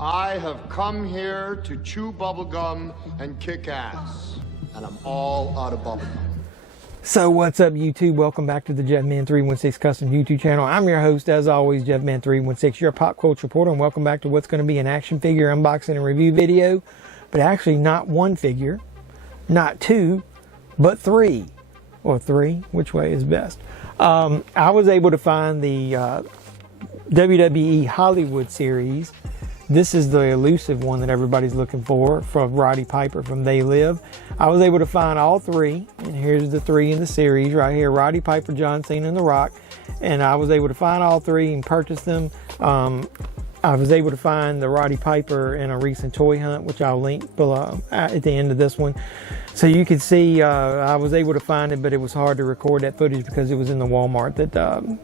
I have come here to chew bubblegum and kick ass. And I'm all out of bubblegum. So what's up, YouTube? Welcome back to the JeffMan316 Custom YouTube channel. I'm your host, as always, JeffMan316, your pop culture reporter, and welcome back to what's going to be an action figure unboxing and review video. But actually not one figure, not two, but three. Or three, which way is best? I was able to find the WWE Hollywood series. This is the elusive one that everybody's looking for, from Roddy Piper from They Live. I was able to find all three, and here's the three in the series right here: Roddy Piper, John Cena, and The Rock. And I was able to find all three and purchase them. I was able to find the Roddy Piper in a recent toy hunt, which I'll link below at the end of this one. So you can see I was able to find it, but it was hard to record that footage because it was in the Walmart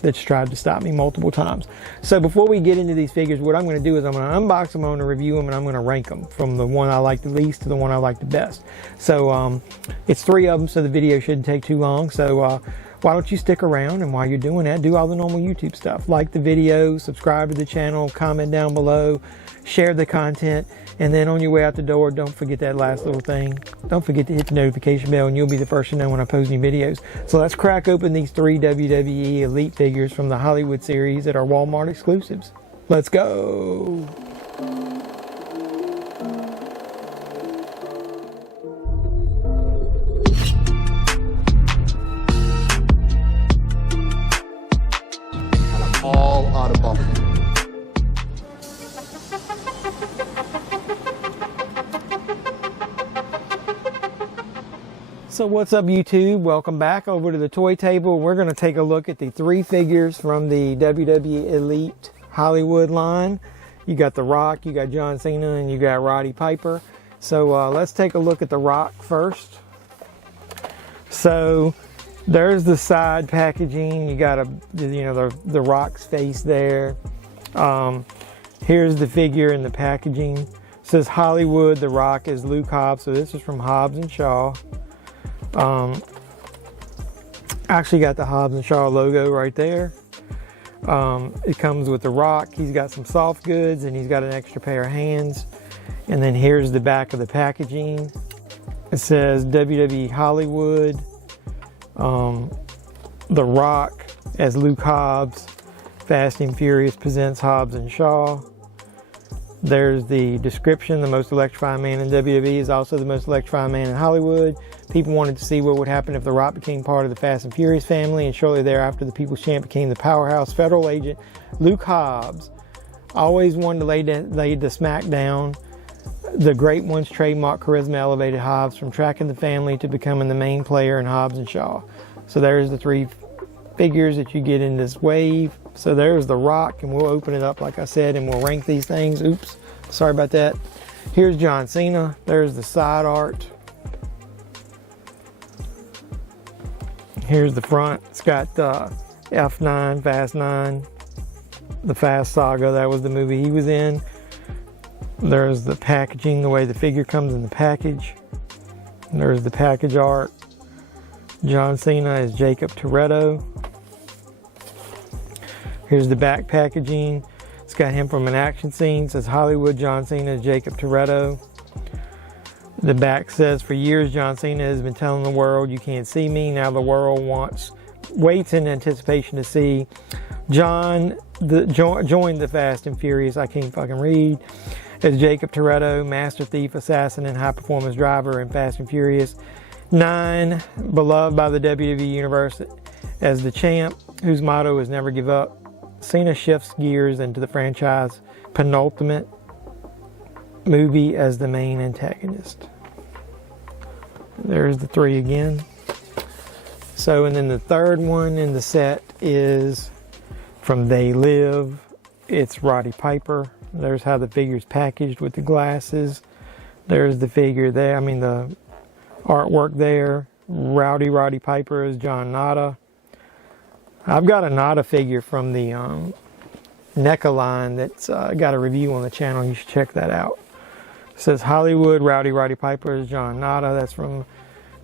that's tried to stop me multiple times. So before we get into these figures, what I'm going to do is I'm going to unbox them, I'm going to review them, and I'm going to rank them from the one I like the least to the one I like the best. So it's three of them, so the video shouldn't take too long. So why don't you stick around, and while you're doing that, do all the normal YouTube stuff. Like the video, subscribe to the channel, comment down below, share the content, and then on your way out the door, don't forget that last little thing. Don't forget to hit the notification bell, and you'll be the first to know when I post new videos. So let's crack open these three WWE Elite figures from the Hollywood series that are Walmart exclusives. Let's go! All out of bubblegum. So what's up, YouTube? Welcome back over to the toy table. We're going to take a look at the three figures from the WWE Elite Hollywood line. You got The Rock, you got John Cena, and you got Roddy Piper. So let's take a look at The Rock first. So there's the side packaging. You got the Rock's face there. Here's the figure in the packaging. It says Hollywood. The Rock is Luke Hobbs. So this is from Hobbs and Shaw. Actually got the Hobbs and Shaw logo right there. It comes with The Rock. He's got some soft goods, and he's got an extra pair of hands. And then here's the back of the packaging. It says WWE Hollywood. The Rock as Luke Hobbs. Fast and Furious presents Hobbs and Shaw. There's the description: the most electrifying man in WWE is also the most electrifying man in Hollywood. People wanted to see what would happen if The Rock became part of the Fast and Furious family, and shortly thereafter the People's Champ became the powerhouse federal agent Luke Hobbs. Always wanted to lay the smack down. The great one's trademark charisma elevated Hobbs from tracking the family to becoming the main player in Hobbs and Shaw. So there's the three figures that you get in this wave. So there's The Rock, and we'll open it up like I said, and we'll rank these things. Oops, sorry about that. Here's John Cena. There's the side art. Here's the front. It's got F9, Fast 9, the Fast Saga. That was the movie he was in. There's the packaging, the way the figure comes in the package. There's the package art. John Cena is Jacob Toretto. Here's the back packaging. It's got him from an action scene. It says Hollywood, John Cena is Jacob Toretto. The back says, for years John Cena has been telling the world, you can't see me. Now the world waits in anticipation to see John join the Fast and Furious, I can't fucking read, as Jacob Toretto, master thief, assassin, and high performance driver in Fast and Furious 9, beloved by the WWE Universe as the champ, whose motto is never give up. Cena shifts gears into the franchise penultimate movie as the main antagonist. There's the three again. So, and then the third one in the set is from They Live. It's Roddy Piper. There's how the figure's packaged with the glasses. There's the figure there. I mean the artwork there. Roddy Piper is John Nada. I've got a Nada figure from the NECA line that's got a review on the channel. You should check that out. It says Hollywood, Roddy Piper is John Nada. That's from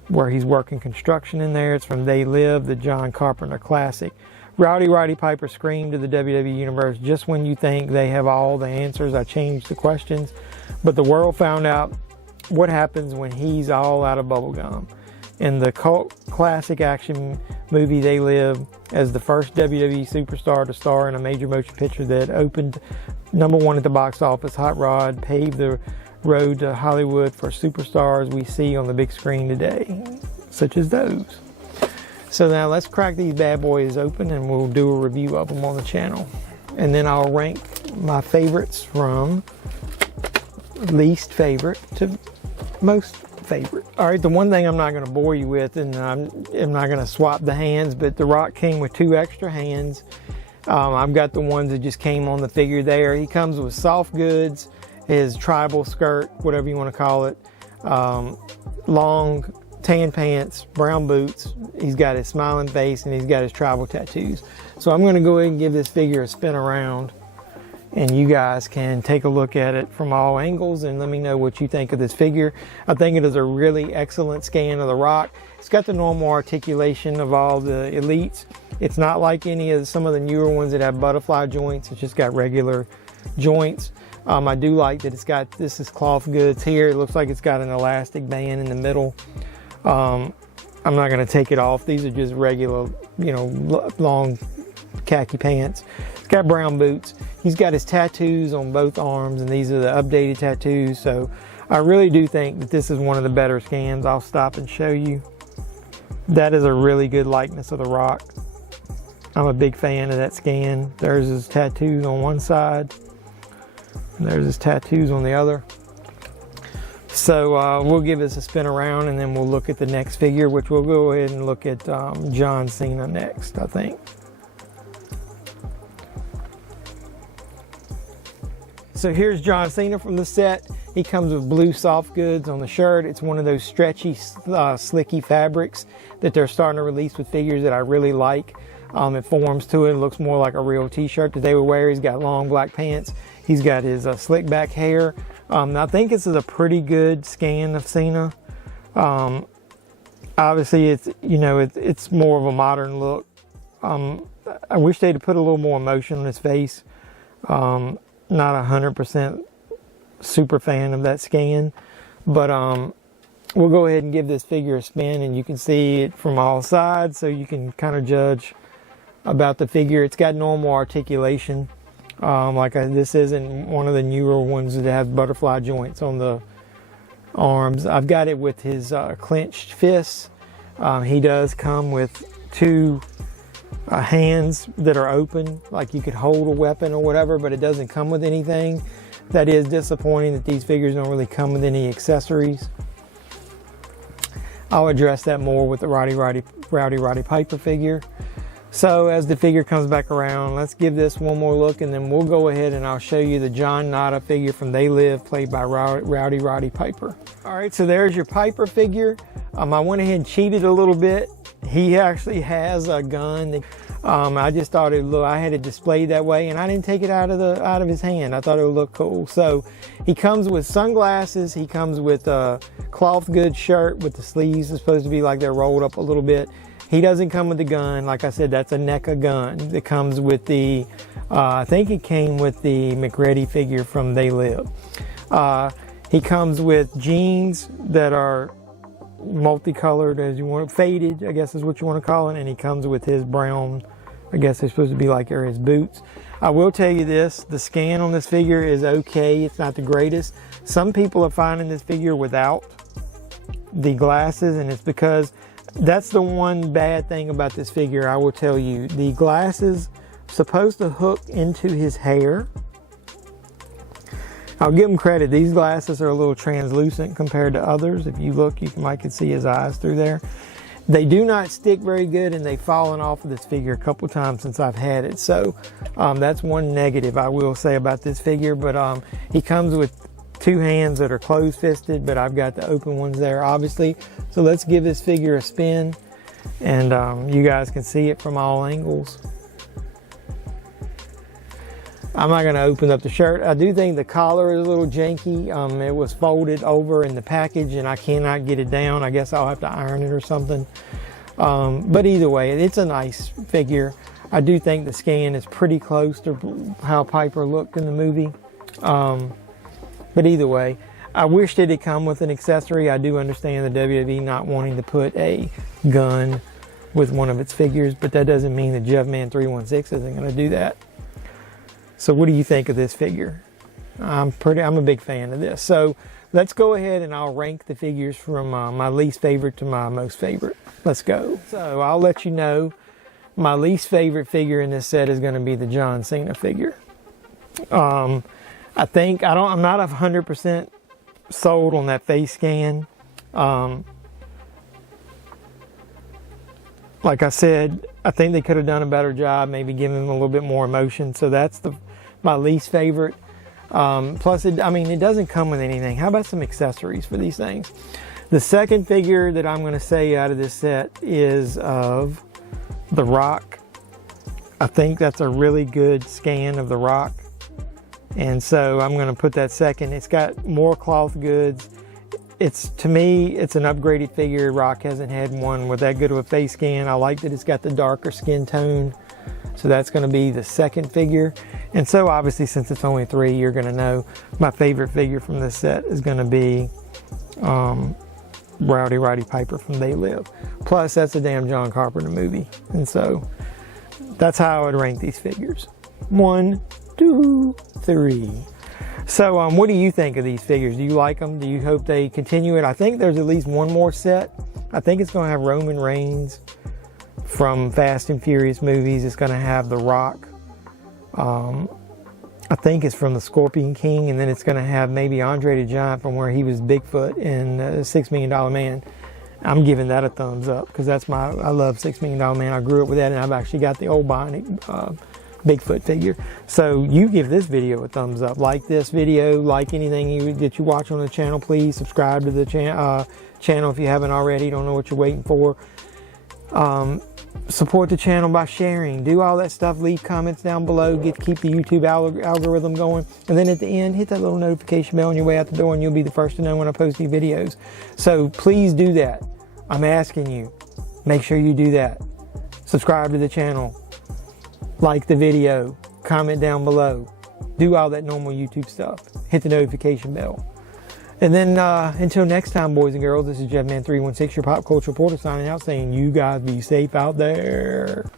where he's working construction in there. It's from They Live, the John Carpenter classic. Roddy Piper screamed to the WWE Universe, just when you think they have all the answers, I changed the questions. But the world found out what happens when he's all out of bubblegum. In the cult classic action movie They Live, as the first WWE superstar to star in a major motion picture that opened #1 at the box office, Hot Rod paved the road to Hollywood for superstars we see on the big screen today, such as those. So now let's crack these bad boys open and we'll do a review of them on the channel. And then I'll rank my favorites from least favorite to most favorite. All right, the one thing I'm not going to bore you with, and I'm not going to swap the hands, but The Rock came with 2 extra hands. I've got the ones that just came on the figure there. He comes with soft goods, his tribal skirt, whatever you want to call it, long tan pants, brown boots. He's got his smiling face and he's got his tribal tattoos. So I'm going to go ahead and give this figure a spin around, and you guys can take a look at it from all angles and let me know what you think of this figure. I think it is a really excellent scan of The Rock. It's got the normal articulation of all the elites. It's not like some of the newer ones that have butterfly joints. It's just got regular joints. I do like that this is cloth goods here. It looks like it's got an elastic band in the middle. I'm not going to take it off. These are just regular, long khaki pants. He's got brown boots. He's got his tattoos on both arms, and these are the updated tattoos. So I really do think that this is one of the better scans. I'll stop and show you. That is a really good likeness of The Rock. I'm a big fan of that scan. There's his tattoos on one side. There's his tattoos on the other. So we'll give this a spin around and then we'll look at the next figure, which we'll go ahead and look at John Cena next, I think. So here's John Cena from the set. He comes with blue soft goods on the shirt. It's one of those stretchy, slicky fabrics that they're starting to release with figures that I really like. It forms to it. It looks more like a real t-shirt that they would wear. He's got long black pants. He's got his slick back hair. I think this is a pretty good scan of Cena. Obviously, it's more of a modern look. I wish they'd put a little more emotion on his face. Not 100% super fan of that scan, but we'll go ahead and give this figure a spin, and you can see it from all sides, so you can kind of judge about the figure. It's got normal articulation. This isn't one of the newer ones that have butterfly joints on the arms. I've got it with his clenched fists. He does come with 2 hands that are open, like you could hold a weapon or whatever, but it doesn't come with anything. That is disappointing that these figures don't really come with any accessories. I'll address that more with the Roddy Piper figure. So as the figure comes back around, let's give this one more look, and then we'll go ahead and I'll show you the John Nada figure from They Live, played by Roddy Piper. All right, so there's your Piper figure. I went ahead and cheated a little bit. He actually has a gun. I just thought I had it displayed that way, and I didn't take it out of his hand. I thought it would look cool. So he comes with sunglasses. He comes with a cloth goods shirt with the sleeves are supposed to be like they're rolled up a little bit. He doesn't come with the gun. Like I said, that's a NECA gun. It comes with the, I think it came with the McReady figure from They Live. He comes with jeans that are multicolored, as you want, faded, I guess is what you want to call it. And he comes with his brown, I guess they're supposed to be like his boots. I will tell you this, the scan on this figure is okay. It's not the greatest. Some people are finding this figure without the glasses, and it's because that's the one bad thing about this figure, I will tell you. The glasses are supposed to hook into his hair. I'll give him credit. These glasses are a little translucent compared to others. If you look, you might see his eyes through there. They do not stick very good, and they've fallen off of this figure a couple times since I've had it. So that's one negative I will say about this figure. But he comes with 2 hands that are closed fisted, but I've got the open ones there, obviously. So let's give this figure a spin, and you guys can see it from all angles. I'm not going to open up the shirt. I do think the collar is a little janky. It was folded over in the package, and I cannot get it down. I guess I'll have to iron it or something. But either way, it's a nice figure. I do think the scan is pretty close to how Piper looked in the movie. But either way, I wish it had come with an accessory. I do understand the WWE not wanting to put a gun with one of its figures, but that doesn't mean that JevMan316 isn't going to do that. So what do you think of this figure? I'm a big fan of this. So let's go ahead and I'll rank the figures from my least favorite to my most favorite. Let's go. So I'll let you know my least favorite figure in this set is going to be the John Cena figure. I'm not 100% sold on that face scan. Like I said, I think they could have done a better job, maybe giving him a little bit more emotion. So that's my least favorite. Plus, it doesn't come with anything. How about some accessories for these things? The second figure that I'm going to say out of this set is of The Rock. I think that's a really good scan of The Rock. And so I'm going to put that second. It's got more cloth goods. To me, it's an upgraded figure. Rock hasn't had one with that good of a face scan. I like that it's got the darker skin tone. So that's going to be the second figure. And so obviously, since it's only 3, you're going to know my favorite figure from this set is going to be Roddy Piper from They Live. Plus, that's a damn John Carpenter movie. And so that's how I would rank these figures. 1, 2, 3. So what do you think of these figures? Do you like them? Do you hope they continue it? I think there's at least one more set. I think it's going to have Roman Reigns from Fast and Furious movies. It's going to have The Rock. I think it's from the Scorpion King, and then it's going to have maybe Andre the Giant from where he was Bigfoot in $6 Million Man. I'm giving that a thumbs up because I love $6 Million Man. I grew up with that, and I've actually got the old Bionic Bigfoot figure. So you give this video a thumbs up. Like this video, like anything that you watch on the channel, please subscribe to the channel if you haven't already. Don't know what you're waiting for. Support the channel by sharing. Do all that stuff. Leave comments down below. Keep the YouTube algorithm going. And then at the end, hit that little notification bell on your way out the door and you'll be the first to know when I post new videos. So please do that. I'm asking you. Make sure you do that. Subscribe to the channel. Like the video. Comment down below. Do all that normal YouTube stuff. Hit the notification bell. And then until next time, boys and girls, this is JevMan316, your pop culture reporter, signing out saying you guys be safe out there.